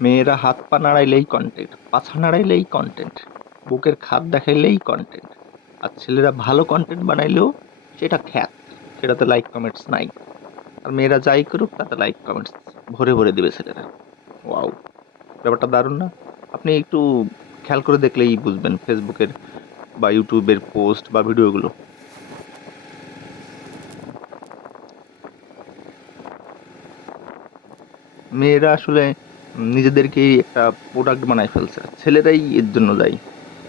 মেয়েরা হাত পা নাড়াইলেই কন্টেন্ট পাছা নাড়াইলেই কন্টেন্ট বুকের খাত দেখাইলেই কন্টেন্ট আর ছেলেরা ভালো কন্টেন্ট বানাইলেও সেটা খ্যাত, সেটাতে লাইক কমেন্টস নাই। আর মেয়েরা যাই করুক, তাতে লাইক কমেন্টস ভরে ভরে দেবে ছেলেরা। ওয়াও ব্যাপারটা দারুণ না? আপনি একটু খেয়াল করে দেখলেই বুঝবেন ফেসবুকের বা ইউটিউবের পোস্ট বা ভিডিওগুলো মেয়েরা আসলে নিজেদেরকেই একটা প্রোডাক্ট বানায় ফেলছে। ছেলেরাই এর জন্য দায়ী।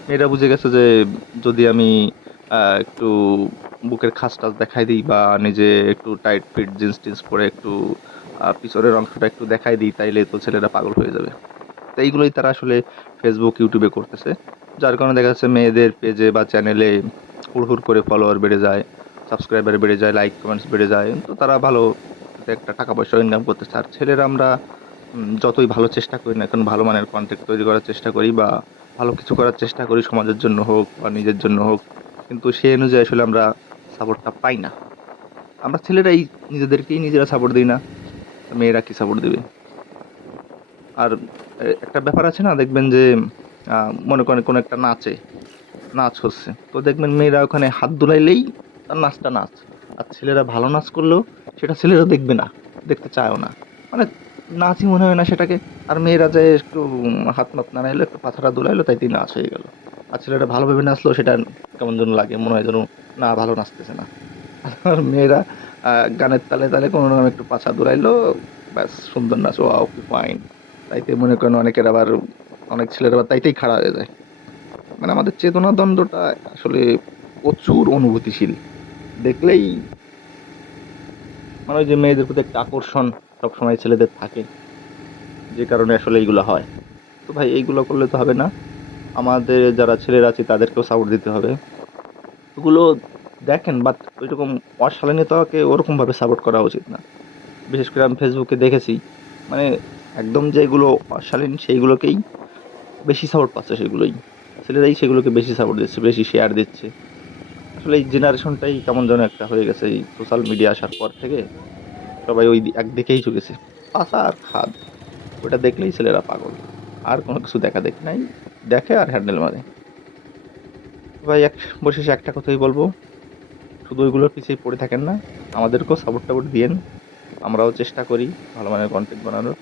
মেয়েরা বুঝে গেছে যে যদি আমি একটু বুকের খাস টাস দেখাই দিই বা নিজে একটু টাইট ফিট জিন্স টিন্স পরে একটু পিছনের অংশটা একটু দেখাই দিই, তাইলে তো ছেলেরা পাগল হয়ে যাবে। তো এইগুলোই তারা আসলে ফেসবুক ইউটিউবে করতেছে। যার কারণে দেখা যাচ্ছে মেয়েদের পেজে বা চ্যানেলে হুড় করে ফলোয়ার বেড়ে যায় সাবস্ক্রাইবার বেড়ে যায় লাইক কমেন্টস বেড়ে যায়। তো তারা ভালো একটা টাকা পয়সা ইনকাম করতেছে। আর ছেলেরা আমরা যতই ভালো চেষ্টা করি না এখন ভালো মানের কন্টেন্ট তৈরি করার চেষ্টা করি বা ভালো কিছু করার চেষ্টা করি সমাজের জন্য হোক বা নিজের জন্য হোক, কিন্তু সেই অনুযায়ী আসলে আমরা সাপোর্টটা পাই না। আমরা ছেলেরাই নিজেদেরকেই নিজেরা সাপোর্ট দিই না, মেয়েরা কি সাপোর্ট দেবে? আর একটা ব্যাপার আছে না, দেখবেন যে মনে করেন কোনো একটা নাচে, নাচ হচ্ছে, তো দেখবেন মেয়েরা ওখানে হাত দুলাইলেই তার নাচটা নাচ, আর ছেলেরা ভালো নাচ করলেও সেটা ছেলেরা দেখবে না, দেখতে চায়ও না। মানে নাচই মনে হয় না সেটাকে। আর মেয়েরা যায় একটু হাত মাত নাড়াইলো, একটু পাথাটা দুলাইলো, তাই দিয়ে নাচ হয়ে গেল। আর ছেলেটা ভালোভাবে নাচলো, সেটা কেমন যেন লাগে, মনে হয় যেন না, ভালো নাচতেছে না। আর মেয়েরা গানের তালে তালে কোনো রকম একটু পাছা দুলাইলো, ব্যাস, সুন্দর নাচ ও কি ফাইন। তাইতে মনে করেন অনেকের আবার, অনেক ছেলের আবার তাইতেই খাড়া হয়ে যায়। মানে আমাদের চেতনা দ্বন্দ্বটা আসলে প্রচুর অনুভূতিশীল। দেখলেই মানে ওই যে মেয়েদের প্রতি একটা আকর্ষণ সবসময় ছেলেদের থাকে। যে কারণে আসলে এইগুলো হয়। তো ভাই, এইগুলো করলে তো হবে না। আমাদের যারা ছেলেরা আছে, তাদেরকেও সাপোর্ট দিতে হবে। ওগুলো দেখেন বাট ওইরকম অশালীনতাকে ওরকমভাবে সাপোর্ট করা উচিত না। বিশেষ করে আমি ফেসবুকে দেখেছি মানে একদম যেগুলো অশালীন, সেইগুলোকেই বেশি সাপোর্ট পাচ্ছে সেগুলোই। ছেলেরাই সেগুলোকে বেশি সাপোর্ট দিচ্ছে, বেশি শেয়ার দিচ্ছে। আসলে এই জেনারেশনটাই কেমন যেন একটা হয়ে গেছে এই সোশ্যাল মিডিয়া আসার পর থেকে। সবাই ওই একদিকেই ঝুঁকেছে। পাশা আর খাদ। ওটা দেখলেই ছেলেরা পাগল। আর কোনো কিছু দেখা দেখি নাই। দেখে আর হ্যান্ডেল মারে। ভাই এক বসে একটা কথাই বলব। শুধু ওইগুলোর পিছিয়ে পড়ে থাকেন না। আমাদেরকেও সাপোর্ট টাপোর্ট দিয়েন। আমরাও চেষ্টা করি ভালো মানের কন্টেন্ট বানানোর।